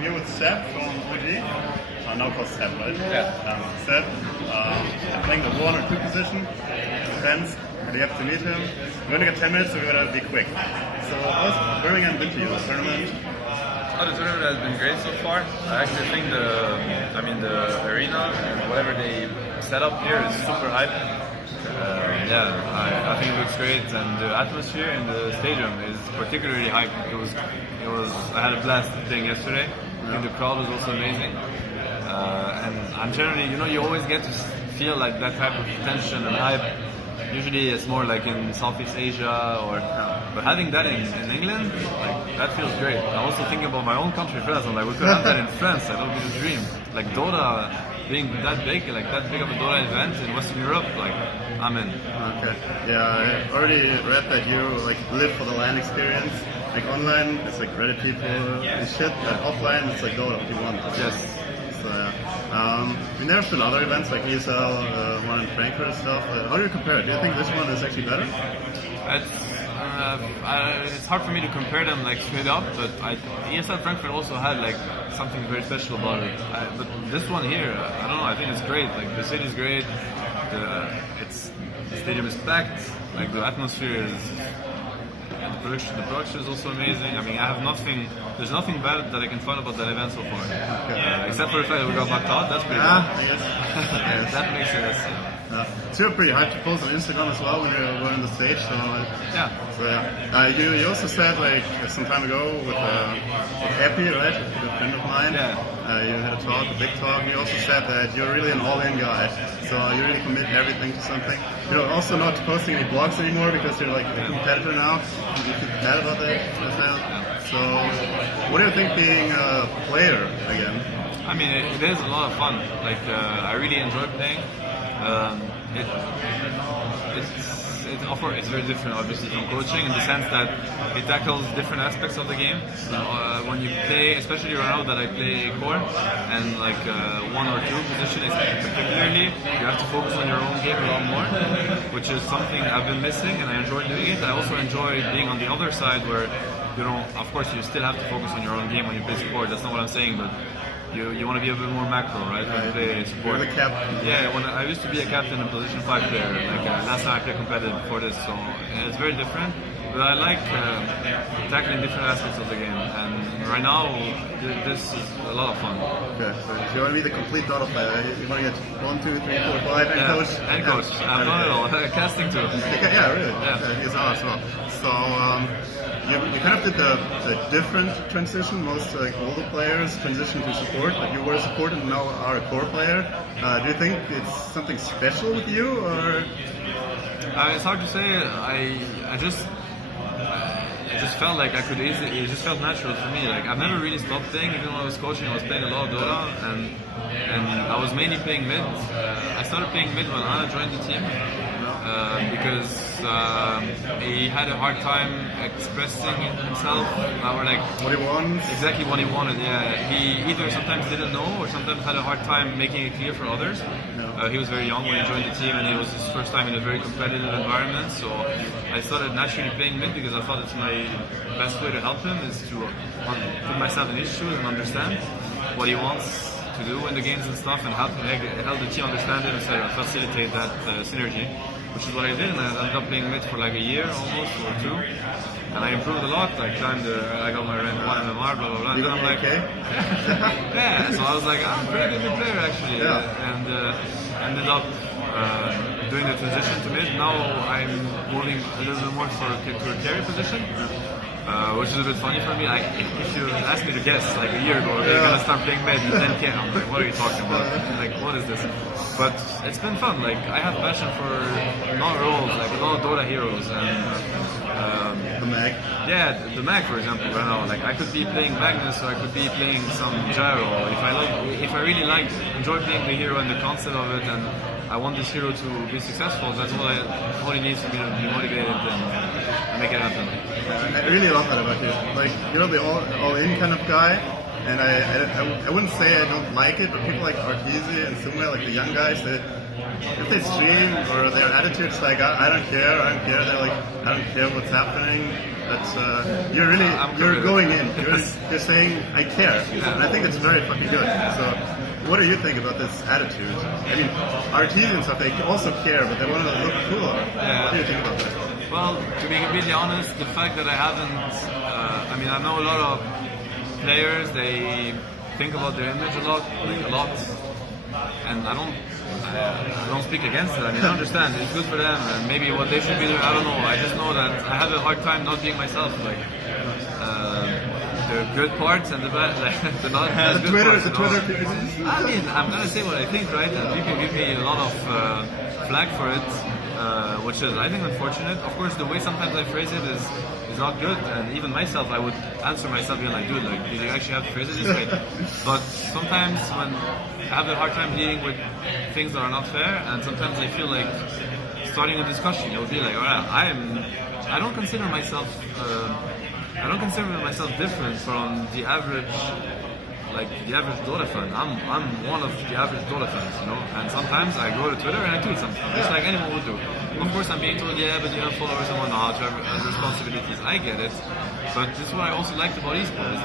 I'm here with Seb from OG. Now called Seb, right? Yeah. Seb, playing the 1 or 2 position, defense. You have to meet him. We're going to get 10 minutes, so we're going to be quick. So, how's Birmingham been to you, the tournament? Oh, the tournament has been great so far. I actually think the arena and whatever they set up here is super hype. I think it looks great, and the atmosphere in the stadium is particularly hype. I had a blast playing yesterday. I think the crowd was also amazing, and generally, you always get to feel like that type of tension and hype. Usually it's more like in Southeast Asia, but having that in England, like, that feels great. I'm also thinking about my own country, France. I'm like, we could have that in France. That would be the dream. Like Dota being that big, like that big of a Dota event in Western Europe, like I'm in. Okay. Yeah, I already read that you live for the LAN experience. Like online, it's like Reddit people and shit. But offline, it's like Dota if you want. Yes. So there's been other events like ESL One in Frankfurt and stuff. How do you compare it? Do you think this one is actually better? It's hard for me to compare them like straight up, but ESL Frankfurt also had like something very special about it. But this one here, I don't know. I think it's great. Like the city's great. The stadium is packed. Like the atmosphere is. The production is also amazing. I mean, there's nothing bad that I can find about that event so far. Okay. Except for the fact that we got knocked out, that's pretty bad. I guess. That makes sense. So you're pretty hyped to post on Instagram as well when you were on the stage. So, you also said like some time ago with Happy, right? A good friend of mine. Yeah. You had a big talk. You also said that you're really an all-in guy. So you really commit everything to something. You're also not posting any blogs anymore because you're like a competitor now. You feel bad about that. So what do you think being a player again? I mean, it is a lot of fun. Like I really enjoy playing. It's very different, obviously, from coaching in the sense that it tackles different aspects of the game. When you play, especially right now that I play core and like 1 or 2 position, particularly, you have to focus on your own game a lot more, which is something I've been missing, and I enjoy doing it. I also enjoy being on the other side where, of course, you still have to focus on your own game when you play support. That's not what I'm saying, but you want to be a bit more macro, right? When you play support. You're the captain. Yeah, when I used to be a captain and position 5 player. Like last time I played competitive before this, so it's very different. But I like tackling different aspects of the game, and right now this is a lot of fun. Okay, so you want to be the complete Dota player. You want to get 1, 2, 3, 4, 5 and coach. And coach. I've done it all. Casting too. Yeah, really. Yeah. ESL as well. So. You kind of did the different transition. Most older players transition to support, but you were a support and now are a core player. Do you think it's something special with you, or? It's hard to say. I just felt like I could easily. It just felt natural for me. Like I've never really stopped playing, even when I was coaching. I was playing a lot of Dota, and I was mainly playing mid. I started playing mid when Anna joined the team. Because he had a hard time expressing himself, or like what he wants. Exactly what he wanted. Yeah, he either sometimes didn't know, or sometimes had a hard time making it clear for others. He was very young when he joined the team, and it was his first time in a very competitive environment. So I started naturally playing mid because I thought it's my best way to help him is to put myself in his shoes and understand what he wants to do in the games and stuff, and help the team understand it and facilitate that synergy. Which is what I did, and I ended up playing mid for like a year almost, or 2. And I improved a lot. I got my rank 1 MMR, blah blah blah. And then I'm like, yeah. So I was like, I'm a pretty good player actually, and ended up doing the transition to mid. Now I'm moving a little bit more to a carry position. Which is a bit funny for me. Like, if you asked me to guess, like a year ago, you're gonna start playing mid, you 10K. I'm like, what are you talking about? Like, what is this? But it's been fun. Like, I have passion for not roles, like a lot of Dota heroes and the Mag. Yeah, the Mag, for example. Right now, like I could be playing Magnus, or I could be playing some Gyro. If I really enjoy playing the hero and the concept of it, and I want this hero to be successful, that's all he needs for me to be motivated and make it happen. I really love that about you. Like, you're the all-in kind of guy, and I wouldn't say I don't like it, but people like Arteezy and Sumo, like the young guys, if they stream or their attitude's like, I don't care, they're like, I don't care what's happening, You're going in. You're saying I care, and I think it's very fucking good. So, what do you think about this attitude? I mean, artisans stuff, they also care, but they want to look cooler. Yeah. What do you think about that? Well, to be completely honest, the fact that I haven't, I know a lot of players, they think about their image a lot, and I don't speak against it. I mean, I understand it's good for them, and maybe what they should be doing, I don't know. I just know that I have a hard time not being myself. Like, the good parts and the bad, like the not as good parts. I mean, I'm gonna say what I think, right? And people give me a lot of flack for it, which is, I think, unfortunate. Of course, the way sometimes I phrase it is not good, and even myself, I would answer myself being like, dude, like, did you actually have to phrase it this way? But sometimes when I have a hard time dealing with things that are not fair, and sometimes I feel like starting a discussion, it would be like, alright, I don't consider myself different from the average Dota fan. I'm one of the average Dota fans, you know. And sometimes I go to Twitter and I tweet something, just like anyone would do. Of course, I'm being told, yeah, but you have followers and whatnot, you have responsibilities. I get it, but this is what I also liked about esports, is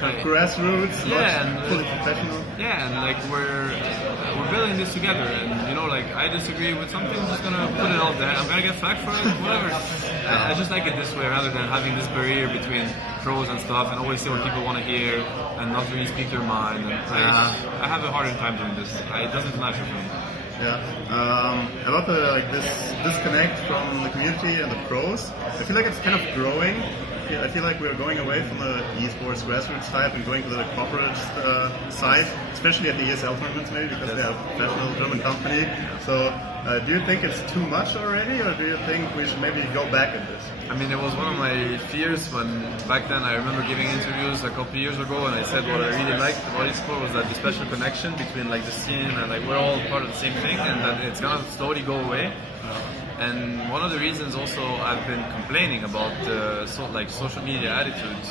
that grassroots, and fully professional. Yeah, and like we're building this together, and you know, like I disagree with something, I'm just gonna put it out there. I'm gonna get flack for it, whatever. I just like it this way rather than having this barrier between pros and stuff, and always say what people want to hear and not really speak their mind. And I have a harder time doing this. It doesn't matter for me. Yeah, about the this disconnect from the community and the pros. I feel like it's kind of growing. I feel like we're going away from the esports grassroots type and going to the corporate side, especially at the ESL tournaments, maybe because they are a professional German company. So, do you think it's too much already, or do you think we should maybe go back at this? I mean, it was one of my fears when back then I remember giving interviews a couple of years ago, and I said what I really liked about esports was that the special connection between like the scene and like we're all part of the same thing, and that it's gonna slowly go away. And one of the reasons also I've been complaining about social media attitudes,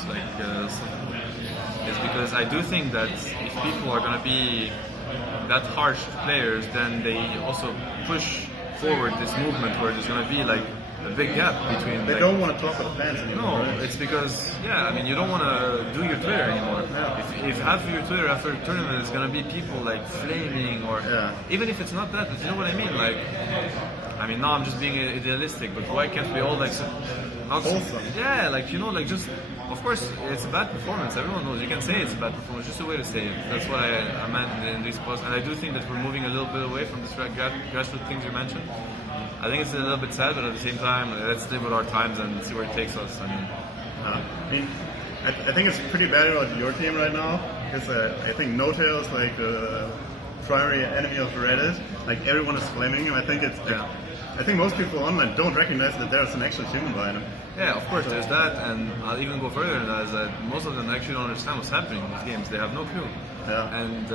is because I do think that if people are gonna be that harsh to players, then they also push forward this movement where there's gonna be like a big gap between. They don't want to talk with the fans anymore. No, right? It's because you don't want to do your Twitter anymore. Yeah. If half of your Twitter after a tournament is gonna be people like flaming, or even if it's not that, but you know what I mean, like. I mean, now I'm just being idealistic, but why can't we all just, of course, it's a bad performance. Everyone knows. You can say it's a bad performance, just a way to say it. That's what I meant in these posts. And I do think that we're moving a little bit away from this grassroots things you mentioned. I think it's a little bit sad, but at the same time, let's live with our times and see where it takes us. I think it's pretty bad about your team right now, because I think No-Tail is like the primary enemy of Reddit. Like, everyone is flaming him. I think most people online don't recognize that there's an actual human behind him. Yeah, of course, there's that, and I'll even go further than that, is that most of them actually don't understand what's happening in these games. They have no clue. Yeah. And,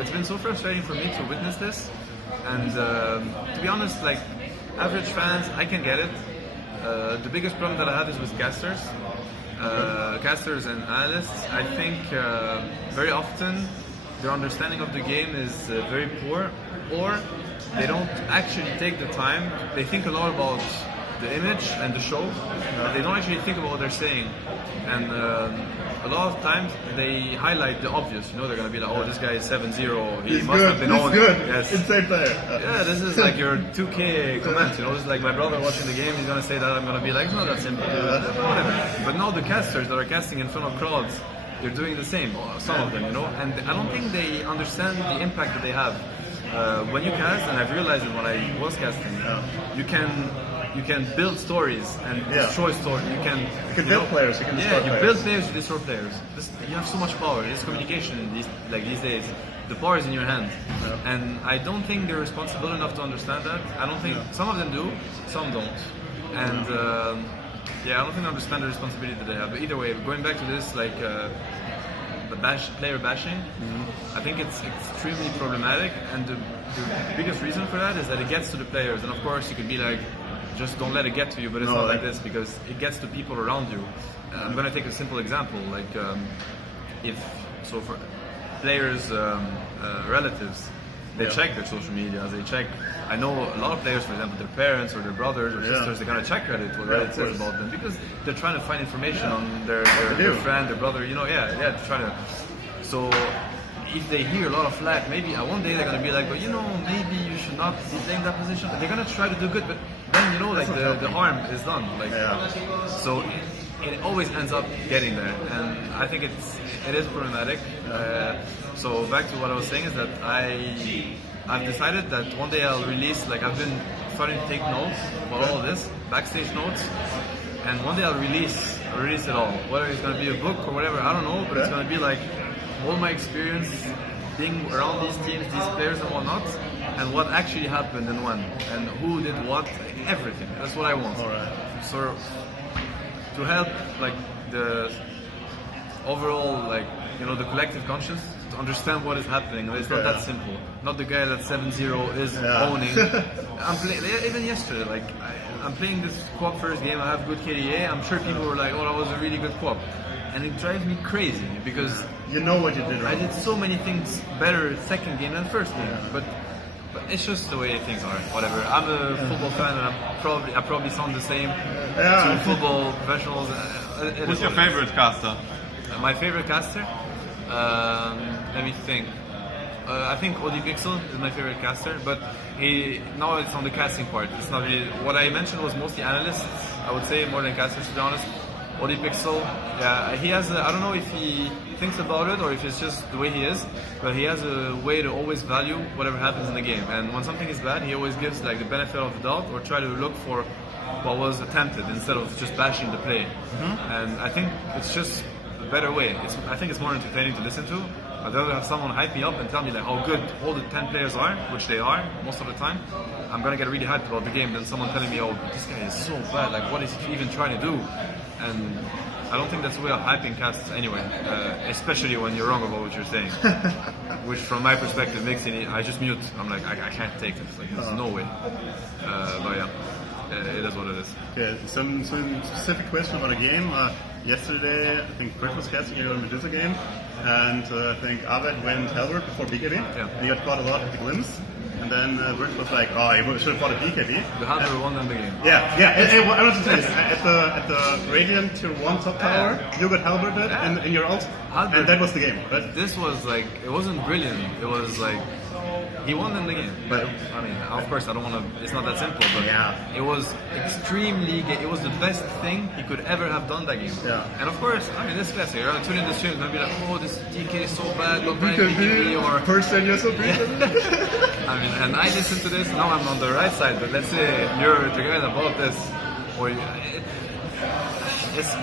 it's been so frustrating for me to witness this, and to be honest, like, average fans, I can get it. The biggest problem that I have is with casters. Casters and analysts, I think very often their understanding of the game is very poor, or they don't actually take the time. They think a lot about the image and the show, but they don't actually think about what they're saying. And a lot of times they highlight the obvious. You know, they're gonna be like, "Oh, this guy is 7-0. He must have been on." Yes, insane player. Yeah, this is like your 2K comment. You know, this is like my brother watching the game. He's gonna say that. I'm gonna be like, "It's not that simple." Whatever. But now the casters that are casting in front of crowds, they're doing the same. Some of them, you know, and I don't think they understand the impact that they have. When you cast, and I've realized it when I was casting, you can build stories and destroy stories. You can build players. You can destroy players. Build players, you destroy players. You have so much power. It's communication these days. The power is in your hand, and I don't think they're responsible enough to understand that. I don't think some of them do, some don't, and I don't think they understand the responsibility that they have. But either way, going back to this, like. Player bashing, I think it's extremely problematic, and the biggest reason for that is that it gets to the players. And of course, you could be like, just don't let it get to you, but it's not like this, because it gets to people around you. I'm going to take a simple example, like for players' relatives, They check their social media. They check. I know a lot of players, for example, their parents or their brothers or sisters, they're gonna check Reddit, what Reddit says about them, because they're trying to find information on their friend, their brother. You know, they're trying to. So if they hear a lot of flack, maybe one day they're gonna be like, but you know, maybe you should not be playing that position. They're gonna try to do good, but then you know, like the harm is done. Like, so it always ends up getting there, and I think it is problematic. So back to what I was saying is that I've decided that one day I'll release, like I've been starting to take notes about all of this, backstage notes, and one day I'll release it all. Whether it's gonna be a book or whatever, I don't know, but it's gonna be like all my experience being around these teams, these players and whatnot, and what actually happened and when, and who did what, everything. That's what I want. Alright. So to help like the overall, like, you know, the collective conscience to understand what is happening. It's not that simple. Not the guy that 7-0 is owning. I'm playing even yesterday. Like I'm playing this co-op first game. I have good KDA. I'm sure people were like, "Oh, that was a really good co-op," and it drives me crazy because you know what you did right. I did so many things better second game than first game, but it's just the way things are. Whatever. I'm a football fan, and I probably sound the same to football professionals. Who's your favorite caster? My favorite caster? Let me think. I think OD Pixel is my favorite caster, but now it's on the casting part. It's not really what I mentioned was mostly analysts. I would say more than casters, to be honest. OD Pixel, yeah, he has. I don't know if he thinks about it or if it's just the way he is, but he has a way to always value whatever happens in the game. And when something is bad, he always gives like the benefit of the doubt or try to look for what was attempted instead of just bashing the play. And I think it's just a better way. I think it's more entertaining to listen to. I'd rather have someone hype me up and tell me like how good all the 10 players are, which they are most of the time. I'm gonna get really hyped about the game than someone telling me, oh, this guy is so bad, like what is he even trying to do? And I don't think that's the way of hyping casts anyway, especially when you're wrong about what you're saying. Which from my perspective makes it, I just mute. I'm like, I can't take this, like there's no way. But yeah, it is what it is. Okay, some specific question about a game. Yesterday, I think Britt was casting your Medusa game, and I think Abed went Halberd before BKB, and he got caught a lot with the glimpse. And then Britt was like, oh, he should have fought a BKB. The Halberd won them the game. Yeah. I want to tell you, at the Radiant Tier 1 top tower, you got Halberded in your ult, and that was the game, right? This was like, it wasn't brilliant. It was like, he won them the game. But I mean, of course, I don't want to. It's not that simple. But it was extremely. It was the best thing he could ever have done that game. Yeah. And of course, I mean, this classic. You're gonna tune in the stream and be like, oh, this DK is so bad. Look like BKB or person, you're so bad. I mean, and I listen to this. Now I'm on the right side. But let's say you're the guy that bought this, or it's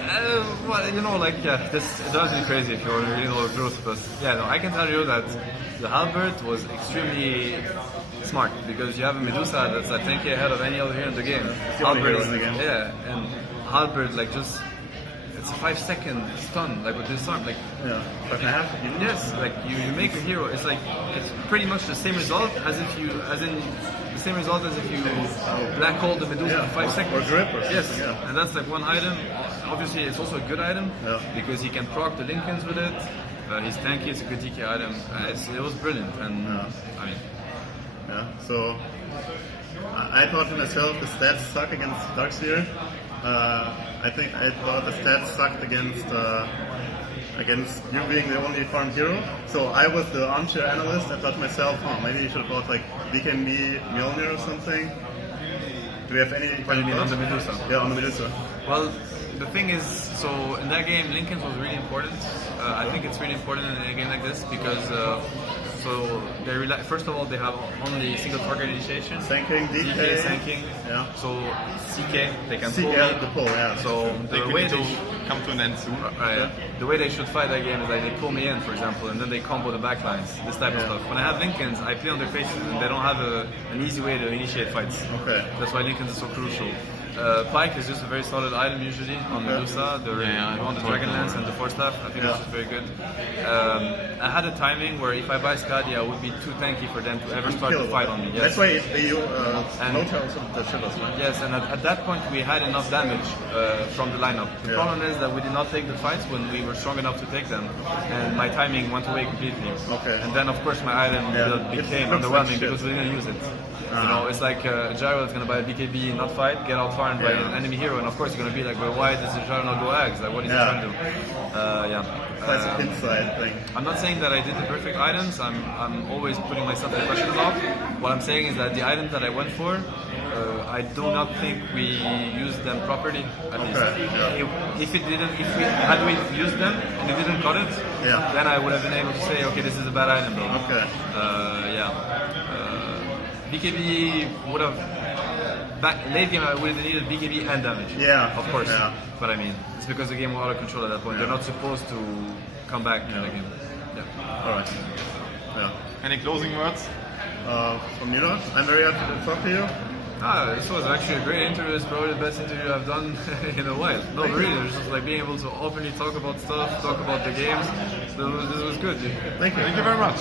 well, you know, like this it drives me crazy if you want to really know the truth. But no, I can tell you that the Halberd was extremely smart because you have a Medusa that's I think ahead of any other hero in the game. Halberd is in the game. Yeah, and Halberd like just it's a 5-second stun like with this arm like 5.5. Yes, like you make a hero. It's like it's pretty much the same result as if you black hole the Medusa for 5 seconds. Or grip or something. Yes, and that's like one item. Obviously, it's also a good item because he can proc the Lincolns with it. He's tanky. It's a good DK item. It was brilliant, and I mean, So I thought to myself the stats suck against Darkseer. I thought the stats sucked against you being the only farm hero. So I was the armchair analyst. I thought to myself, maybe you should have bought like BKB Mjolnir or something. Do we have any? What do you mean on the Medusa? Yeah, on the Medusa. Well, the thing is, so in that game, Lincolns was really important. I think it's really important in a game like this because so they first of all they have only single target initiation. Sanking, DK, Sanking. Yeah. So CK they can pull. The pull. Yeah. So the way they come to an end soon. Right. The way they should fight that game is like they pull me in, for example, and then they combo the backlines. This type of stuff. When I have Lincolns, I play on their faces, and they don't have an easy way to initiate fights. Okay. That's why Lincolns is so crucial. Pike is just a very solid item usually on Medusa. On the Dragon Lance and the Force Staff. I think that's just very good. I had a timing where if I buy Skadi, I would be too tanky for them to ever start to fight on me. Yes. That's why you motels the shivers, right? Yes, and at that point we had enough damage from the lineup. The problem is that we did not take the fights when we were strong enough to take them, and my timing went away completely. Okay. And then of course my item became underwhelming because we didn't use it. You know, it's like Gyro is going to buy a BKB, not fight, get out far and buy an enemy hero, and of course you're going to be like, well, why does Gyro not go Ags? Like, what is he trying to do? That's an inside thing. I'm not saying that I did the perfect items. I'm always putting myself in question mark. What I'm saying is that the items that I went for, I do not think we used them properly. At least, if we had used them and it didn't cut it, then I would have been able to say, okay, this is a bad item, though. Okay. BKB would have late game. I would have needed BKB and damage. Yeah, of course. Yeah. But I mean, it's because the game was out of control at that point. They're not supposed to come back in the game. All right. Yeah. Any closing words? From you, I'm very happy to talk to you. This was actually a great interview. It's probably the best interview I've done in a while. No, really, it was just like being able to openly talk about stuff, talk about the games. This was good. Thank you. Thank you very much.